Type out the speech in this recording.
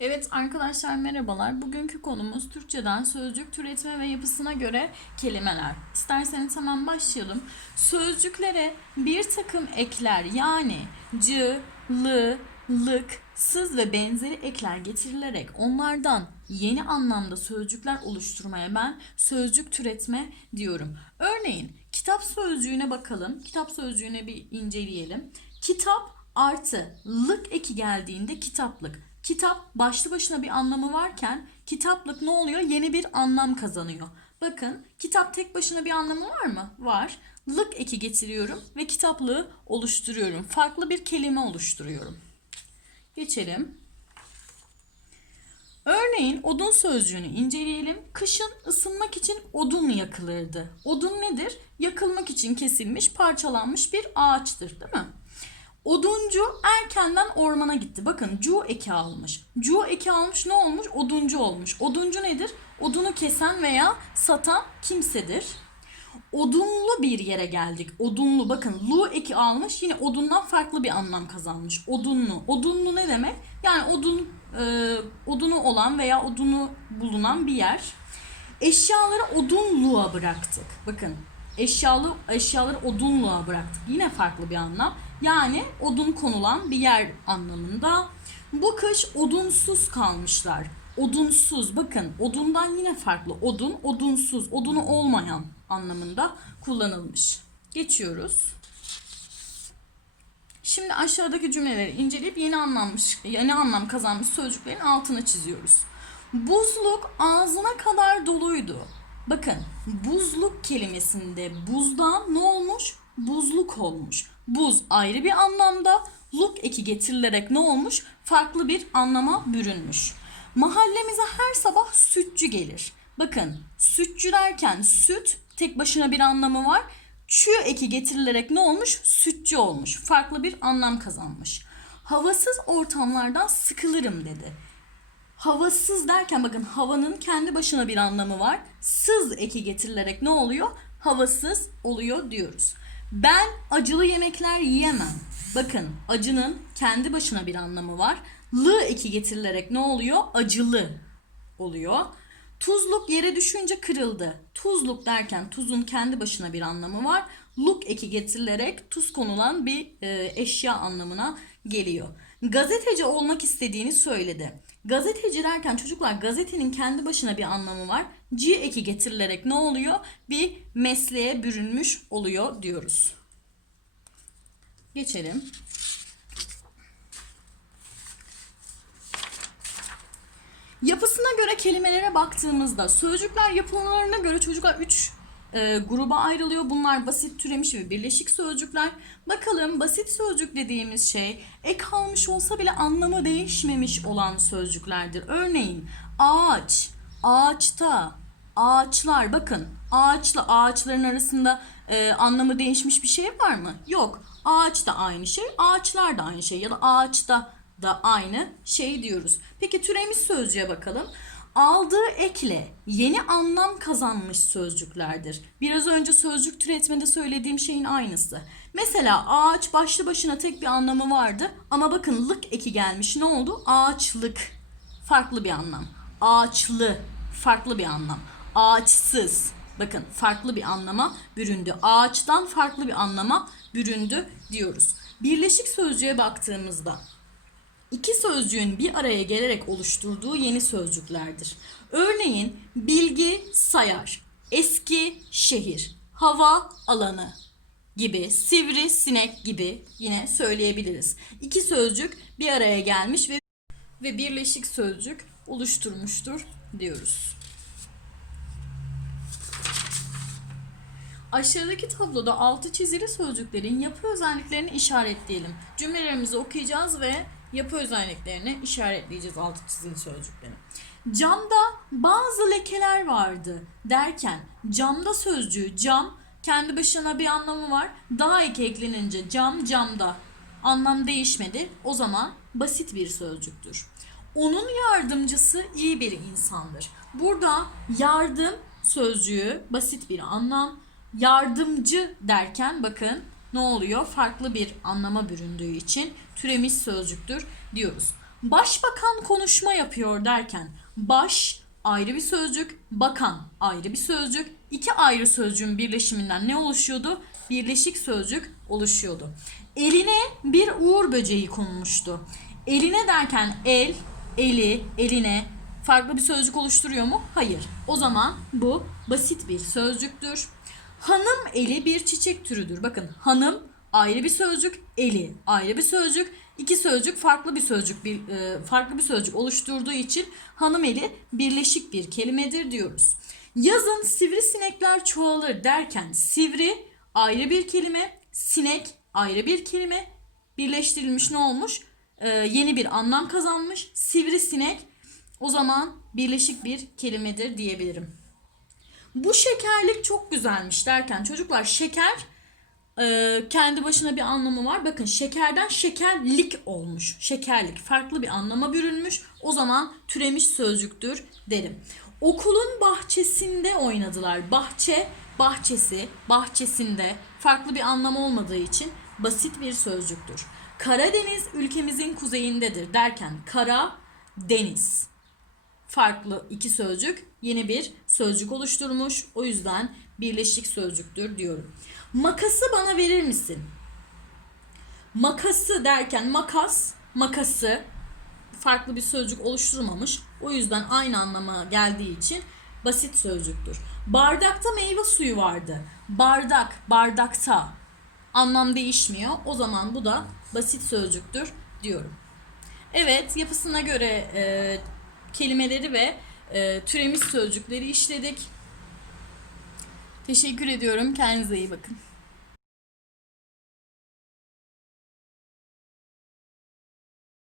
Evet arkadaşlar merhabalar. Bugünkü konumuz Türkçeden sözcük türetme ve yapısına göre kelimeler. İsterseniz hemen başlayalım. Sözcüklere bir takım ekler yani c, l, lık, sız ve benzeri ekler getirilerek onlardan yeni anlamda sözcükler oluşturmaya ben sözcük türetme diyorum. Örneğin kitap sözcüğüne bakalım. Kitap sözcüğüne bir inceleyelim. Kitap artı lık eki geldiğinde kitaplık. Kitap başlı başına bir anlamı varken kitaplık ne oluyor? Yeni bir anlam kazanıyor. Bakın kitap tek başına bir anlamı var mı? Var. Lık eki getiriyorum ve kitaplığı oluşturuyorum. Farklı bir kelime oluşturuyorum. Geçelim. Örneğin odun sözcüğünü inceleyelim. Kışın ısınmak için odun yakılırdı. Odun nedir? Yakılmak için kesilmiş, parçalanmış bir ağaçtır, değil mi? Oduncu erkenden ormana gitti. Bakın cu eki almış. Cu eki almış ne olmuş? Oduncu olmuş. Oduncu nedir? Odunu kesen veya satan kimsedir. Odunlu bir yere geldik. Odunlu bakın lu eki almış yine odundan farklı bir anlam kazanmış. Odunlu. Odunlu ne demek? Yani odun e, odunu olan veya odunu bulunan bir yer. Eşyaları odunluğa bıraktık. Bakın eşyalı eşyaları odunluğa bıraktık. Yine farklı bir anlam. Yani odun konulan bir yer anlamında. Bu kış odunsuz kalmışlar. Odunsuz bakın odundan yine farklı. Odun odunsuz, odunu olmayan anlamında kullanılmış. Geçiyoruz. Şimdi aşağıdaki cümleleri inceleyip yeni anlammış, yeni anlam kazanmış sözcüklerin altını çiziyoruz. Buzluk ağzına kadar doluydu. Bakın buzluk kelimesinde buzdan ne olmuş? Buzluk olmuş. Buz ayrı bir anlamda, luk eki getirilerek ne olmuş? Farklı bir anlama bürünmüş. Mahallemize her sabah sütçü gelir. Bakın sütçü derken süt tek başına bir anlamı var. Çü eki getirilerek ne olmuş? Sütçü olmuş. Farklı bir anlam kazanmış. Havasız ortamlardan sıkılırım dedi. Havasız derken bakın havanın kendi başına bir anlamı var. Sız eki getirilerek ne oluyor? Havasız oluyor diyoruz. Ben acılı yemekler yiyemem. Bakın acının kendi başına bir anlamı var. Lı eki getirilerek ne oluyor? Acılı oluyor. Tuzluk yere düşünce kırıldı. Tuzluk derken tuzun kendi başına bir anlamı var. Luk eki getirilerek tuz konulan bir e, eşya anlamına geliyor. Gazeteci olmak istediğini söyledi. Gazeteci derken çocuklar gazetenin kendi başına bir anlamı var. C eki getirilerek ne oluyor? Bir mesleğe bürünmüş oluyor diyoruz. Geçelim. Yapısına göre kelimelere baktığımızda sözcükler yapılarına göre çocuklar 3 gruba ayrılıyor. Bunlar basit türemiş ve birleşik sözcükler. Bakalım basit sözcük dediğimiz şey ek almış olsa bile anlamı değişmemiş olan sözcüklerdir. Örneğin ağaç, ağaçta, ağaçlar. Bakın ağaçla ağaçların arasında e, anlamı değişmiş bir şey var mı? Yok. Ağaç da aynı şey, ağaçlar da aynı şey ya da ağaçta da aynı şey diyoruz. Peki türemiş sözcüğe bakalım. Aldığı ekle yeni anlam kazanmış sözcüklerdir. Biraz önce sözcük türetmede söylediğim şeyin aynısı. Mesela ağaç başlı başına tek bir anlamı vardı ama bakın lık eki gelmiş ne oldu? Ağaçlık farklı bir anlam. Ağaçlı farklı bir anlam. Ağaçsız bakın farklı bir anlama büründü. Ağaçtan farklı bir anlama büründü diyoruz. Birleşik sözcüğe baktığımızda iki sözcüğün bir araya gelerek oluşturduğu yeni sözcüklerdir. Örneğin bilgi sayar, eski şehir, hava alanı gibi, sivri sinek gibi yine söyleyebiliriz. İki sözcük bir araya gelmiş ve ve birleşik sözcük oluşturmuştur diyoruz. Aşağıdaki tabloda altı çizili sözcüklerin yapı özelliklerini işaretleyelim. Cümlelerimizi okuyacağız ve yapı özelliklerini işaretleyeceğiz altı çizili sözcüklerin. Camda bazı lekeler vardı derken camda sözcüğü cam kendi başına bir anlamı var. Daha eki eklenince cam camda anlam değişmedi. O zaman basit bir sözcüktür. Onun yardımcısı iyi bir insandır. Burada yardım sözcüğü basit bir anlam. Yardımcı derken bakın ne oluyor? Farklı bir anlama büründüğü için türemiş sözcüktür diyoruz. Başbakan konuşma yapıyor derken baş ayrı bir sözcük, bakan ayrı bir sözcük. İki ayrı sözcüğün birleşiminden ne oluşuyordu? Birleşik sözcük oluşuyordu. Eline bir uğur böceği konulmuştu. Eline derken el, eli, eline farklı bir sözcük oluşturuyor mu? Hayır. O zaman bu basit bir sözcüktür. Hanım eli bir çiçek türüdür. Bakın hanım ayrı bir sözcük, eli ayrı bir sözcük. İki sözcük farklı bir sözcük bir e, farklı bir sözcük oluşturduğu için hanım eli birleşik bir kelimedir diyoruz. Yazın sivrisinekler çoğalır derken sivri ayrı bir kelime, sinek ayrı bir kelime birleştirilmiş ne olmuş? E, yeni bir anlam kazanmış. Sivrisinek o zaman birleşik bir kelimedir diyebilirim. Bu şekerlik çok güzelmiş derken çocuklar şeker e, kendi başına bir anlamı var. Bakın şekerden şekerlik olmuş. Şekerlik farklı bir anlama bürünmüş. O zaman türemiş sözcüktür derim. Okulun bahçesinde oynadılar. Bahçe, bahçesi, bahçesinde farklı bir anlam olmadığı için basit bir sözcüktür. Karadeniz ülkemizin kuzeyindedir derken kara, deniz farklı iki sözcük yeni bir sözcük oluşturmuş. O yüzden birleşik sözcüktür diyorum. Makası bana verir misin? Makası derken makas, makası farklı bir sözcük oluşturmamış. O yüzden aynı anlama geldiği için basit sözcüktür. Bardakta meyve suyu vardı. Bardak, bardakta anlam değişmiyor. O zaman bu da basit sözcüktür diyorum. Evet, yapısına göre e, kelimeleri ve e, türemiş sözcükleri işledik. Teşekkür ediyorum. Kendinize iyi bakın.